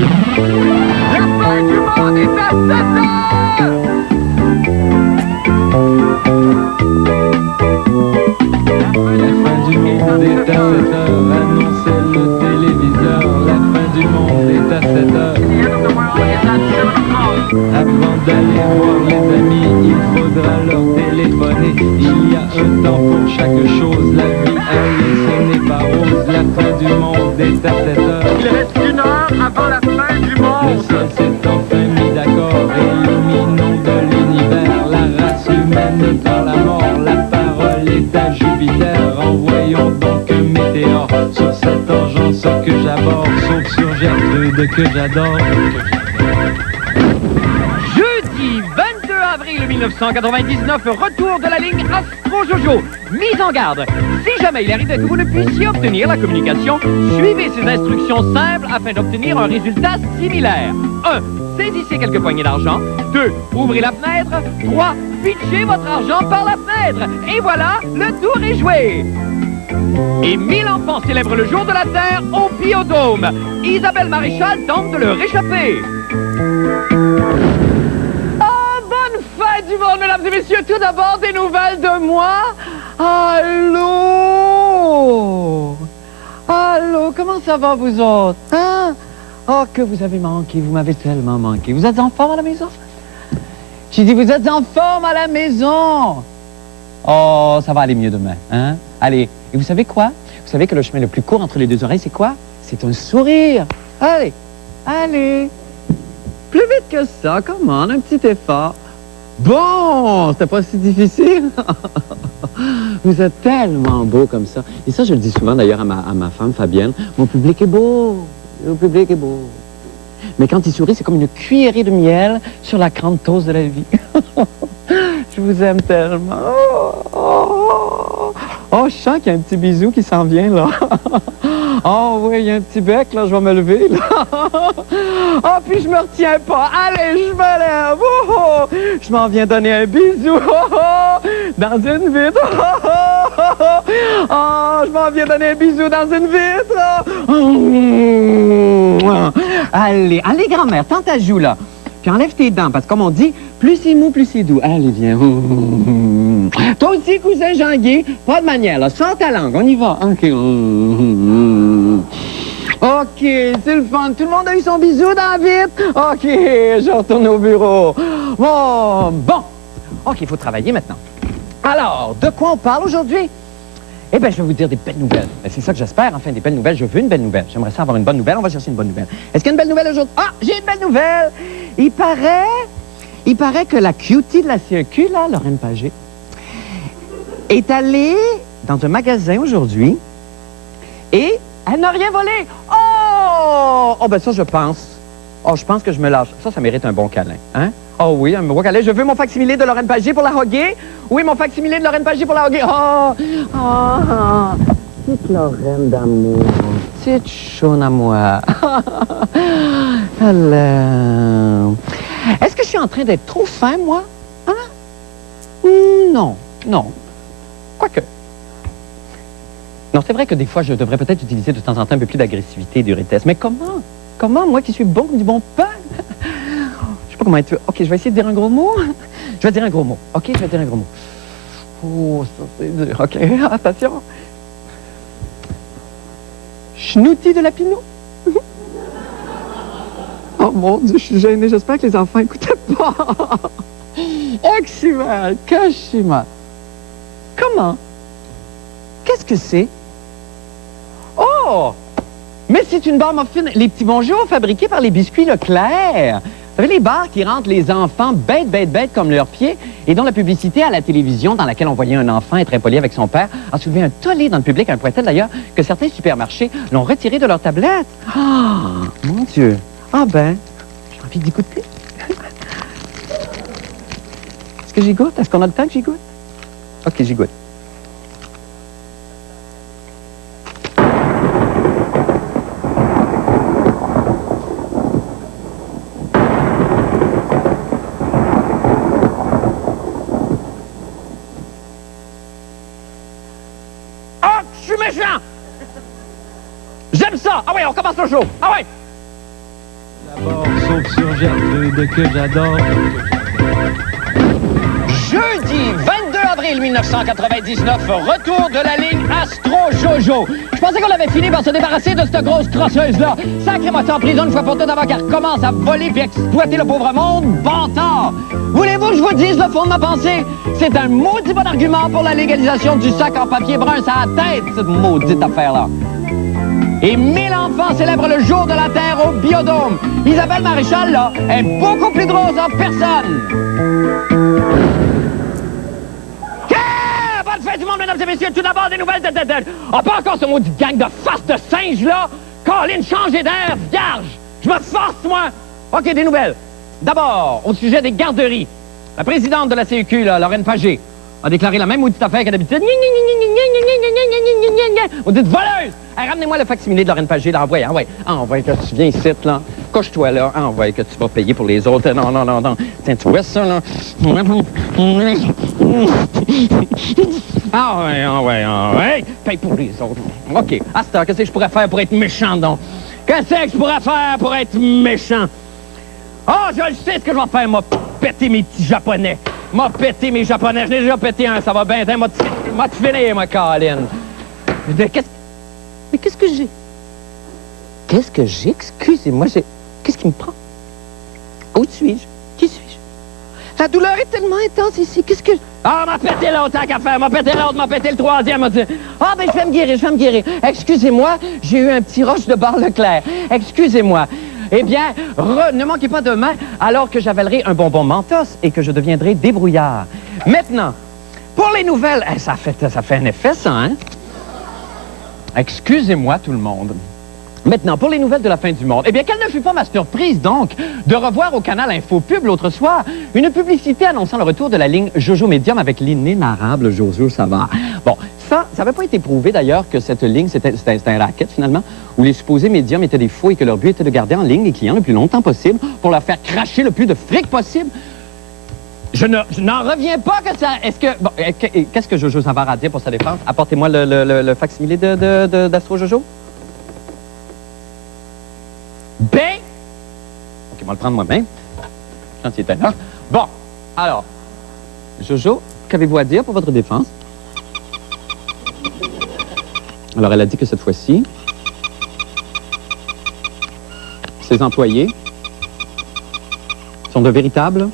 La fin du monde est à 7 heures! La fin du monde est à 7 heures, annonçait le téléviseur. La fin du monde est à 7 heures. Avant d'aller voir les amis, il faudra leur téléphoner. Il y a un temps pour chaque chose, la vie, allez, ce n'est pas rose. La fin du monde est à 7 heures. Il reste 1 heure avant la fin du Le monde. ciel s'est enfin mis d'accord, éliminons de l'univers la race humaine par la mort. La parole est à Jupiter, envoyons donc un météore sur cette engeance que j'aborde, sauf sur Gertrude que j'adore. Jeudi 22 avril 1999, retour de la ligne Astro Jojo. Mise en garde. Si jamais il arrivait que vous ne puissiez obtenir la communication, suivez ces instructions simples afin d'obtenir un résultat similaire. 1. Saisissez quelques poignées d'argent. 2. Ouvrez la fenêtre. 3. Pitchez votre argent par la fenêtre. Et voilà, le tour est joué. Et 1000 enfants célèbrent le jour de la Terre au Biodôme. Isabelle Maréchal tente de leur échapper. Bonne fête du monde, mesdames et messieurs. Tout d'abord, des nouvelles de moi. Allô? Allô, comment ça va, vous autres? Hein? Oh, que vous avez manqué, vous m'avez tellement manqué. Vous êtes en forme à la maison? J'ai dit, vous êtes en forme à la maison. Oh, ça va aller mieux demain, hein? Allez, et vous savez quoi? Vous savez que le chemin le plus court entre les deux oreilles, c'est quoi? C'est un sourire. Allez, allez. Plus vite que ça, comment? Un petit effort. Bon, c'était pas si difficile. Vous êtes tellement beau comme ça. Et ça, je le dis souvent d'ailleurs à ma femme, Fabienne. Mon public est beau. Le public est beau. Mais quand il sourit, c'est comme une cuillerée de miel sur la grande toast de la vie. Je vous aime tellement. Oh, je sens qu'il y a un petit bisou qui s'en vient, là. Oh oui, il y a un petit bec, là, je vais me lever, là. Oh, puis je me retiens pas. Allez, je me lève. Oh, oh. Je m'en viens donner un bisou. Oh, oh. Dans une vitre. Oh, oh, oh, oh. Oh, je m'en viens donner un bisou dans une vitre. Oh. Allez, allez, grand-mère, tends ta joue, là. Puis enlève tes dents, parce que comme on dit, plus c'est mou, plus c'est doux. Allez, viens. Toi aussi, cousin Jean-Guy, pas de manière, là. Sors ta langue, on y va. OK. OK, c'est le fun. Tout le monde a eu son bisou dans la vitre? OK, je retourne au bureau. Bon. OK, il faut travailler maintenant. Alors, de quoi on parle aujourd'hui? Eh bien, je vais vous dire des belles nouvelles. C'est ça que j'espère, enfin, des belles nouvelles. Je veux une belle nouvelle. J'aimerais ça avoir une bonne nouvelle. On va chercher une bonne nouvelle. Est-ce qu'il y a une belle nouvelle aujourd'hui? Ah, j'ai une belle nouvelle! Il paraît que la cutie de la CEQ, là, Lorraine Pagé, est allée dans un magasin aujourd'hui et elle n'a rien volé. Oh! Oh, ben ça, je pense. Oh, je pense que je me lâche. Ça mérite un bon câlin, hein? Oh oui, un bon câlin. Je veux mon facsimilé de Lorraine Pagé pour la hoguer. Oui, mon facsimilé de Lorraine Pagé pour la hoguer. Oh! Oh! Petite Lorraine d'amour. Petite chaune à moi. Alors... Est-ce que je suis en train d'être trop fin, moi? Hein? Non, non. Quoique. Non, c'est vrai que des fois, je devrais peut-être utiliser de temps en temps un peu plus d'agressivité et d'urétesse. Mais comment? Comment, moi qui suis bon comme du bon pain? Je sais pas comment être... OK, je vais essayer de dire un gros mot. Je vais dire un gros mot. OK, je vais dire un gros mot. Oh, ça c'est dur. OK, attention. Schnouti de Lapinot. Oh mon Dieu, je suis gênée. J'espère que les enfants n'écoutaient pas. Excellent, Kashima. Comment? Qu'est-ce que c'est? Oh! Mais c'est une barre muffin. Les petits bonjours fabriqués par les biscuits Leclerc. Vous savez, les barres qui rendent les enfants bêtes comme leurs pieds et dont la publicité à la télévision dans laquelle on voyait un enfant être impoli avec son père a soulevé un tollé dans le public, un point tel d'ailleurs que certains supermarchés l'ont retiré de leur tablette. Ah, mon Dieu. Ah ben, j'ai envie d'y goûter. Est-ce que j'y goûte? Est-ce qu'on a le temps que j'y goûte? OK, j'y goûte. Ah, je suis méchant! J'aime ça! Ah ouais, on commence le show! Ah ouais! sauf sur Gertrude que j'adore. Jeudi 22 avril 1999, retour de la ligne Astro Jojo. Je pensais qu'on avait fini par se débarrasser de cette grosse crosseuse-là. Sacrez-moi ça en prison une fois pour toutes avant qu'elle recommence à voler puis exploiter le pauvre monde. Bâtard! Voulez-vous que je vous dise le fond de ma pensée? C'est un maudit bon argument pour la légalisation du sac en papier brun. Ça a la tête, cette maudite affaire-là. Et 1000 enfants célèbrent le jour de la Terre au Biodôme. Isabelle Maréchal, là, est beaucoup plus grosse en personne. Bonne fête du monde, mesdames et messieurs. Tout d'abord, des nouvelles de... Ah, pas encore ce maudit gang de face de singe, là. Colin, changez d'air, vierge. Je me force, moi. OK, des nouvelles. D'abord, au sujet des garderies. La présidente de la CEQ, là, Lorraine Pagé, a déclaré la même maudite affaire qu'à d'habitude. Vous dites voleuse! Hey, ramenez-moi le facsimilé de Lorraine Pagé, là, envoyez que tu viens ici, là. Couche-toi, là, envoyez que tu vas payer pour les autres. Non. Tiens, tu vois ça, là? Ouais. Paye pour les autres. OK. Asta, qu'est-ce que je pourrais faire pour être méchant, donc? Qu'est-ce que je pourrais faire pour être méchant? Ah, je le sais ce que je vais faire, m'a pété mes petits Japonais. M'a pété mes Japonais. Je l'ai déjà pété un, ça va bien. M'a finir, moi, Colin. Mais qu'est-ce que j'ai? Qu'est-ce que j'ai? Excusez-moi, qu'est-ce qui me prend? Où suis-je? Qui suis-je? La douleur est tellement intense ici. Qu'est-ce que... Ah, m'a pété l'autre, tant qu'à faire. M'a pété l'autre, m'a pété le troisième. M'a dit... Ah, ben, je vais me guérir. Excusez-moi, j'ai eu un petit rush de bar Leclerc. Excusez-moi. Eh bien, ne manquez pas demain, alors que j'avalerai un bonbon Mentos et que je deviendrai débrouillard. Maintenant, pour les nouvelles... ça fait un effet, ça, hein? Excusez-moi, tout le monde. Maintenant, pour les nouvelles de la fin du monde, eh bien, quelle ne fut pas ma surprise, donc, de revoir au canal Infopub l'autre soir une publicité annonçant le retour de la ligne Jojo Medium avec l'inénarrable Jojo Savard. Bon, ça n'avait pas été prouvé, d'ailleurs, que cette ligne, c'était un racket, finalement, où les supposés médiums étaient des faux et que leur but était de garder en ligne les clients le plus longtemps possible pour leur faire cracher le plus de fric possible. Je n'en reviens pas que ça... qu'est-ce que Jojo Savard a à dire pour sa défense? Apportez-moi le facsimilé d'Astro Jojo. Ben! OK, on va le prendre moi-même. Quand il était là. Bon, alors, Jojo, qu'avez-vous à dire pour votre défense? Alors, elle a dit que cette fois-ci, ses employés sont de véritables...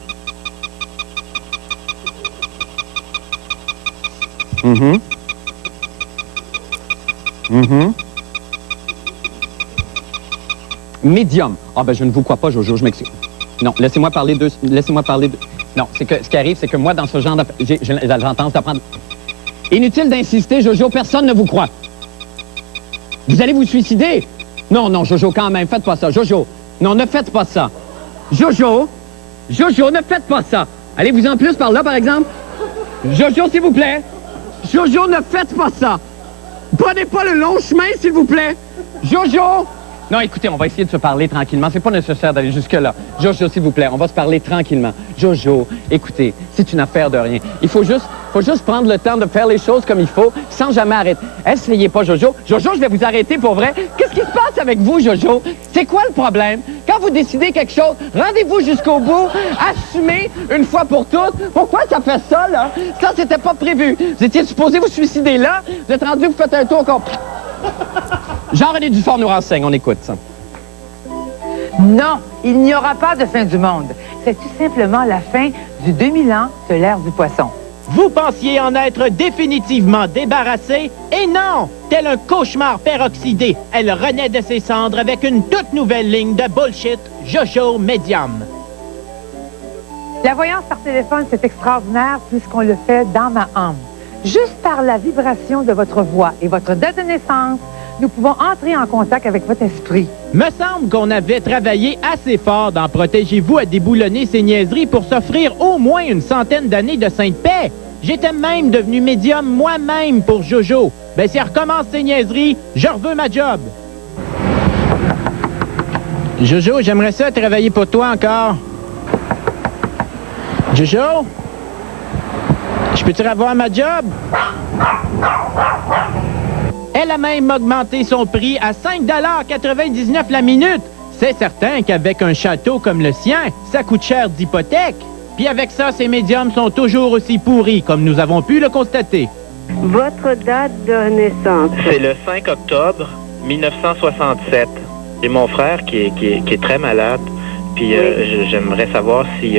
Médium. Ah, ben, je ne vous crois pas, Jojo, je m'excuse. Non, laissez-moi parler de... Non, c'est que ce qui arrive, c'est que moi, dans ce genre d'affaires... J'ai tendance d'apprendre... Inutile d'insister, Jojo, personne ne vous croit. Vous allez vous suicider? Non, Jojo, quand même, faites pas ça. Jojo, non, ne faites pas ça. Jojo, ne faites pas ça. Allez-vous-en plus par là, par exemple? Jojo, s'il vous plaît. Jojo, ne faites pas ça. Prenez pas le long chemin, s'il vous plaît. Jojo! Non, écoutez, on va essayer de se parler tranquillement. C'est pas nécessaire d'aller jusque-là. Jojo, s'il vous plaît, on va se parler tranquillement. Jojo, écoutez, c'est une affaire de rien. Il faut juste prendre le temps de faire les choses comme il faut, sans jamais arrêter. Essayez pas, Jojo. Jojo, je vais vous arrêter pour vrai. Qu'est-ce qui se passe avec vous, Jojo? C'est quoi le problème? Quand vous décidez quelque chose, rendez-vous jusqu'au bout, assumez une fois pour toutes. Pourquoi ça fait ça, là? Ça, c'était pas prévu. Vous étiez supposé vous suicider là. Vous êtes rendu, vous faites un tour comme... Jean-René Dufort nous renseigne, on écoute ça. Non, il n'y aura pas de fin du monde. C'est tout simplement la fin du 2000 ans de l'ère du poisson. Vous pensiez en être définitivement débarrassé? Et non! Tel un cauchemar peroxydé, elle renaît de ses cendres avec une toute nouvelle ligne de bullshit, Jojo Medium. La voyance par téléphone, c'est extraordinaire puisqu'on le fait dans ma âme. Juste par la vibration de votre voix et votre date de naissance, nous pouvons entrer en contact avec votre esprit. Me semble qu'on avait travaillé assez fort dans Protégez-vous à déboulonner ces niaiseries pour s'offrir au moins une centaine d'années de sainte paix. J'étais même devenu médium moi-même pour Jojo. Ben, si elle recommence ces niaiseries, je reveux ma job. Jojo, j'aimerais ça travailler pour toi encore. Jojo? Je peux-tu revoir ma job? Elle a même augmenté son prix à 5,99 la minute. C'est certain qu'avec un château comme le sien, ça coûte cher d'hypothèque. Puis avec ça, ces médiums sont toujours aussi pourris, comme nous avons pu le constater. Votre date de naissance? C'est le 5 octobre 1967. C'est mon frère qui est très malade. Puis j'aimerais savoir si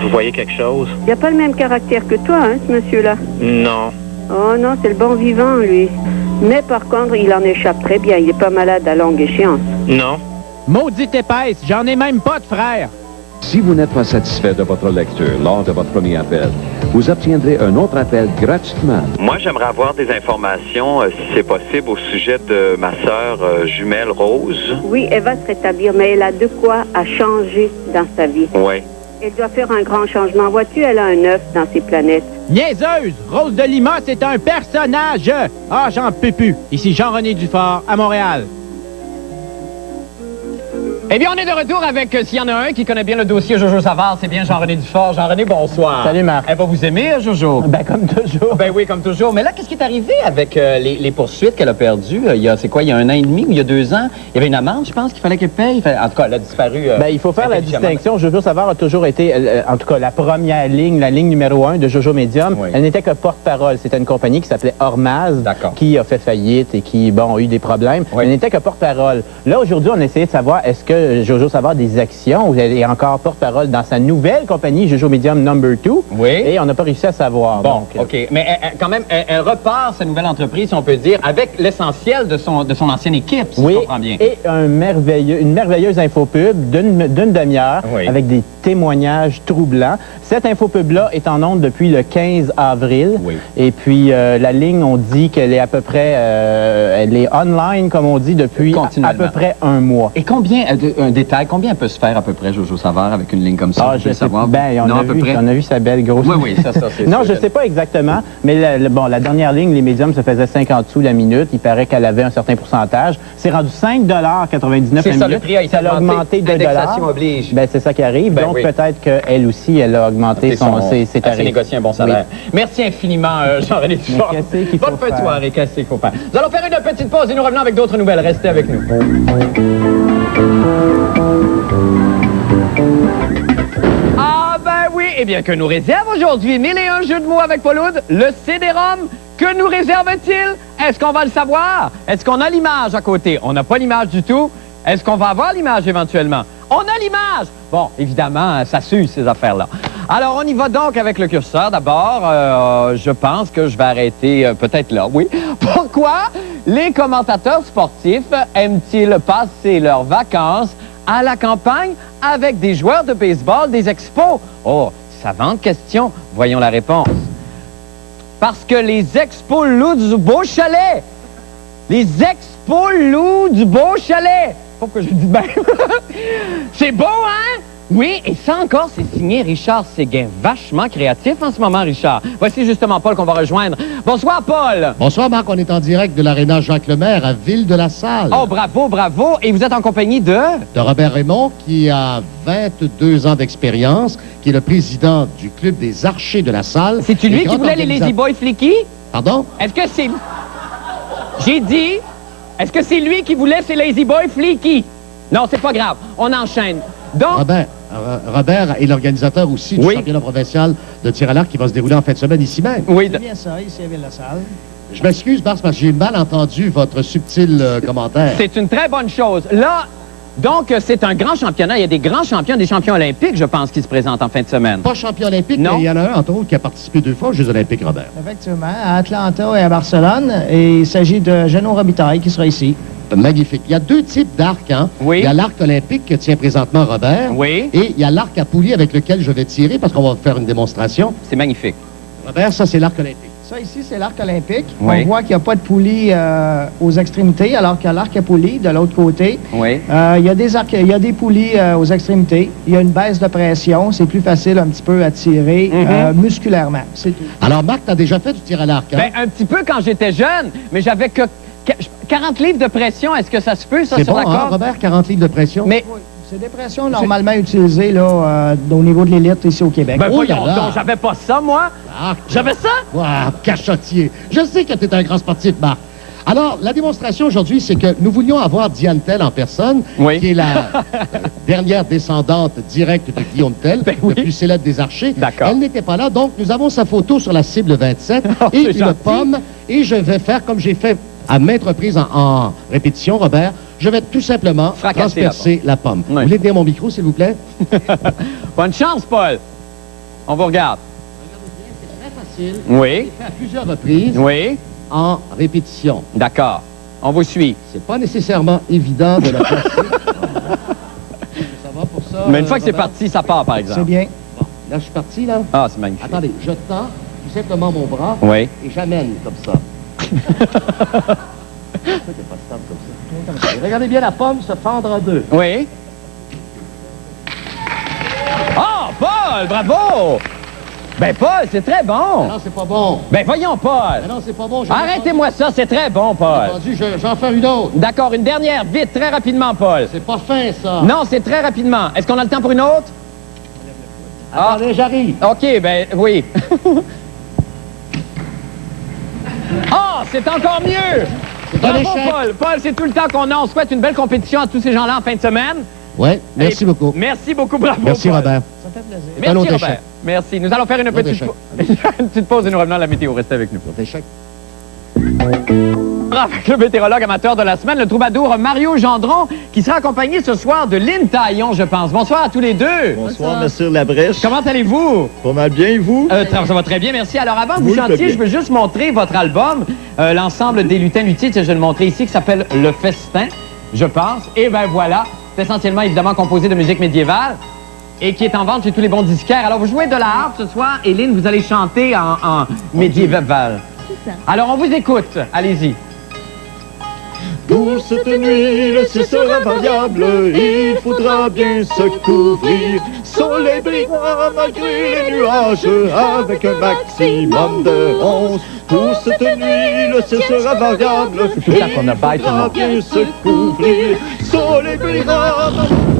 vous voyez quelque chose. Il n'y a pas le même caractère que toi, hein, ce monsieur-là? Non. Oh non, c'est le bon vivant, lui. Mais par contre, il en échappe très bien. Il n'est pas malade à longue échéance. Non. Maudite épaisse, j'en ai même pas de frère. Si vous n'êtes pas satisfait de votre lecture lors de votre premier appel, vous obtiendrez un autre appel gratuitement. Moi, j'aimerais avoir des informations, si c'est possible, au sujet de ma sœur jumelle Rose. Oui, elle va se rétablir, mais elle a de quoi à changer dans sa vie. Oui. Elle doit faire un grand changement. Vois-tu, elle a un œuf dans ses planètes. Niaiseuse! Rose de Lima, c'est un personnage! Ah, j'en peux plus. Ici Jean-René Dufort, à Montréal. Eh bien, on est de retour avec, s'il y en a un qui connaît bien le dossier Jojo Savard, c'est bien Jean-René Dufort. Jean-René, bonsoir. Salut, Marc. Elle va vous aimer, Jojo? Ben, comme toujours. Ben oui, comme toujours. Mais là, qu'est-ce qui est arrivé avec les poursuites qu'elle a perdues? Il y a 1 an et demi ou il y a 2 ans? Il y avait une amende, je pense, qu'il fallait qu'elle paye. En tout cas, elle a disparu. Ben, il faut faire la distinction. Jojo Savard a toujours été, en tout cas, la première ligne, la ligne numéro 1 de Jojo Medium. Oui. Elle n'était que porte-parole. C'était une compagnie qui s'appelait Hormaz, qui a fait faillite et qui, bon, a eu des problèmes. Oui. Elle n'était que porte-parole. Là, aujourd'hui, on a essayé de savoir est-ce que Jojo Savard des actions ou elle est encore porte-parole dans sa nouvelle compagnie Jojo Medium Number 2. Oui. Et on n'a pas réussi à savoir. Bon, donc, OK. Mais quand même, elle repart, sa nouvelle entreprise, si on peut dire, avec l'essentiel de son ancienne équipe, si oui, je comprends bien. Et une merveilleuse infopub d'une demi-heure Oui. avec des témoignages troublants. Cette infopub-là est en onde depuis le 15 avril. Oui. Et puis, la ligne, on dit qu'elle est à peu près... elle est online, comme on dit, depuis à peu près 1 mois. Et combien, un détail, combien peut se faire à peu près Jojo Savard avec une ligne comme ça? Ah, je sais pas. Ben, on a vu sa belle grosse... Oui, ça, c'est non, sûr. je sais pas exactement, mais la dernière ligne, les médiums, se faisait 50 sous la minute. Il paraît qu'elle avait un certain pourcentage. C'est rendu 5,99 la minute. C'est ça, le prix a été augmenté de indexation oblige. Ben, c'est ça qui arrive. Ben donc, oui. peut-être qu'elle aussi, elle a augmenté ses tarifs. Elle s'est négocié un bon salaire. Oui. Merci infiniment, Jean-René Dufort. Qu'est-ce qu'il faut Bonne fin de faire? soirée, qu'est-ce qu'il faut faire? Nous allons faire une petite pause et nous revenons avec d'autres nouvelles. Restez avec nous. Ah ben oui, eh bien que nous réserve aujourd'hui 1001 jeux de mots avec Pauloud, le CD-ROM, que nous réserve-t-il? Est-ce qu'on va le savoir? Est-ce qu'on a l'image à côté? On n'a pas l'image du tout. Est-ce qu'on va avoir l'image éventuellement? On a l'image! Bon, évidemment, ça s'use ces affaires-là. Alors, on y va donc avec le curseur. D'abord, je pense que je vais arrêter peut-être là, oui. Pourquoi les commentateurs sportifs aiment-ils passer leurs vacances à la campagne avec des joueurs de baseball des expos? Oh, savante question. Voyons la réponse. Parce que les expos loups du beau chalet. Les expos loups du beau chalet. Pourquoi je dis de même? C'est beau, hein? Oui, et ça encore, c'est signé Richard Séguin. Vachement créatif en ce moment, Richard. Voici justement Paul qu'on va rejoindre. Bonsoir, Paul. Bonsoir, Marc. On est en direct de l'aréna Jacques-Lemaire à Ville-de-la-Salle. Oh, bravo, bravo. Et vous êtes en compagnie de Robert Raymond, qui a 22 ans d'expérience, qui est le président du Club des Archers de la Salle. C'est-tu lui qui voulait les Lazy Boy Flicky? Pardon? Est-ce que c'est... J'ai dit... Est-ce que c'est lui qui voulait ces Lazy Boy Flicky? Non, c'est pas grave. On enchaîne. Donc... Robert est l'organisateur aussi du championnat provincial de tir à l'arc qui va se dérouler en fin de semaine ici même. Oui. C'est bien ça, ici à Ville-de-la-Salle. Je m'excuse, parce que j'ai mal entendu votre subtil commentaire. C'est une très bonne chose. Là, donc, c'est un grand championnat. Il y a des grands champions, des champions olympiques, je pense, qui se présentent en fin de semaine. Pas champion olympique, non. Mais il y en a un, entre autres, qui a participé 2 fois aux Jeux olympiques, Robert. Effectivement, à Atlanta et à Barcelone. Et il s'agit de Jeannot Robitaille qui sera ici. Magnifique. Il y a 2 types d'arcs, hein? Oui. Il y a l'arc olympique que tient présentement Robert. Oui. Et il y a l'arc à poulie avec lequel je vais tirer, parce qu'on va faire une démonstration. C'est magnifique. Robert, ça, c'est l'arc olympique. Ça, ici, c'est l'arc olympique. Oui. On voit qu'il n'y a pas de poulie aux extrémités, alors qu'il y a l'arc à poulie de l'autre côté. Oui. Il y a des poulies aux extrémités. Il y a une baisse de pression. C'est plus facile un petit peu à tirer musculairement. C'est tout. Alors, Marc, tu as déjà fait du tir à l'arc, hein? Ben, un petit peu quand j'étais jeune, mais j'avais que 40 livres de pression. Est-ce que ça se peut, ça, c'est sur bon, la corde? hein, Robert, 40 livres de pression? Mais... Oui. C'est des pressions normalement utilisées là, au niveau de l'élite ici au Québec. Ben Oh voyons là là. donc, j'avais pas ça, moi. Marc, J'avais ça? wow, cachotier. Je sais que tu es un grand sportif, Marc. Alors, la démonstration aujourd'hui, c'est que nous voulions avoir Diane Tell en personne, qui est la dernière descendante directe de Guillaume Tell, le plus célèbre des archers. Elle n'était pas là, donc nous avons sa photo sur la cible 27 et une pomme. Et je vais faire comme j'ai fait à maintes reprises en répétition, Robert. Je vais tout simplement transpercer la pomme. Vous voulez tenir mon micro, s'il vous plaît? Bonne chance, Paul. On vous regarde. Facile. Oui. Fait à plusieurs reprises. Oui. En répétition. D'accord. On vous suit. C'est pas nécessairement évident de la placer. Ça va pour ça. Mais une fois que c'est parti, ça part, par exemple. C'est bien. Bon, là, je suis parti, là. Ah, c'est magnifique. Attendez, je tends tout simplement mon bras. Oui. Et j'amène comme ça. C'est pas stable comme ça. Et regardez bien la pomme se fendre en deux. Oui. Oh, Paul, bravo! Ben, Paul, c'est très bon. Non, c'est pas bon. Ben, voyons, Paul. Non, c'est pas bon. Arrêtez-moi ça, c'est très bon, Paul. J'en fais une autre. D'accord, une dernière, vite, très rapidement, Paul. C'est pas fin, ça. Non, c'est très rapidement. Est-ce qu'on a le temps pour une autre? Attendez, j'arrive. OK, ben, oui. Ah, c'est encore mieux! Bravo, Paul. Paul, c'est tout le temps qu'on a. On souhaite une belle compétition à tous ces gens-là en fin de semaine. Oui, merci beaucoup. Merci beaucoup, bravo. Merci, Paul. Robert. Ça fait plaisir. Merci, autre Robert. échec. Merci. Nous allons faire une petite pause et nous revenons à la météo. Restez avec nous. Échec. Avec le météorologue amateur de la semaine, le troubadour Mario Gendron, qui sera accompagné ce soir de Lynn Taillon, je pense. Bonsoir à tous les deux. Bonsoir, Monsieur Labrèche. Comment allez-vous? Pas mal bien, et vous? Ça va très bien, merci. Alors, avant que vous chantiez, je veux juste montrer votre album, l'ensemble des lutins luthiers, je vais le montrer ici, qui s'appelle Le Festin, je pense. Et ben voilà, c'est essentiellement, évidemment, composé de musique médiévale et qui est en vente chez tous les bons disquaires. Alors, vous jouez de la harpe ce soir et Lynn, vous allez chanter en médiéval. C'est ça. Alors, on vous écoute. Allez-y. Pour cette nuit, le ciel sera variable, il faudra bien se couvrir. Soleil brillera malgré les nuages, avec un maximum de 11. Pour cette nuit, le ciel sera variable, il faudra bien se couvrir. Soleil brillera malgré